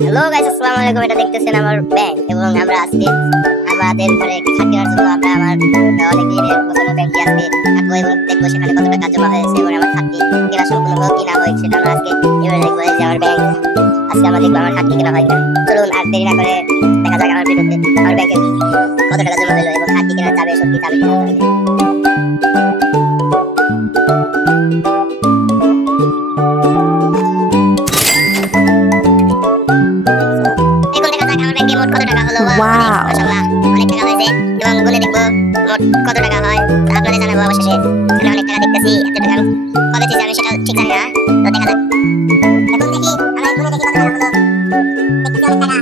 Hello guys, আসসালামু আলাইকুম। এটা দেখতেছেন আমার ব্যাংক এবং আমরা আজকে আমাদের ঘরে একটি খাট কেনার জন্য আমরা আমার অনেক দিনের পছন্দ ব্যাংকে আজকে থাকবো এবং দেখবো সেখানে কত টাকা জমা হয়েছে এবং আমার খাটটি কেনা সম্পূর্ণ কিনা হয় সেটা আমরা আজকে এবারে দেখবো যে আমার ব্যাংক আজকে আমরা দেখবো আমার খাটটি কেনা হয় কিনা। চলুন আর দেরি না করে দেখা যাক আমার ভিডিওতে আমার ব্যাংকে কত টাকা জমা হলো এবং খাটটি কেনা যাবে সত্যি যাবে কিনা। মোট কত টাকা হলো? মাশাআল্লাহ অনেক টাকা হয়েছে এবং গুনে দেখবো মোট কত টাকা হয় আপনাদের জানাবো অবশেষে। তাহলে অনেক টাকা দেখতেছি, এত টাকা কবে থেকে আমি সেটা ঠিক জানি না, তো দেখা যাক। এখন দেখি আমরা গুনে দেখি কত টাকা হলো। দেখতেছি অনেক টাকা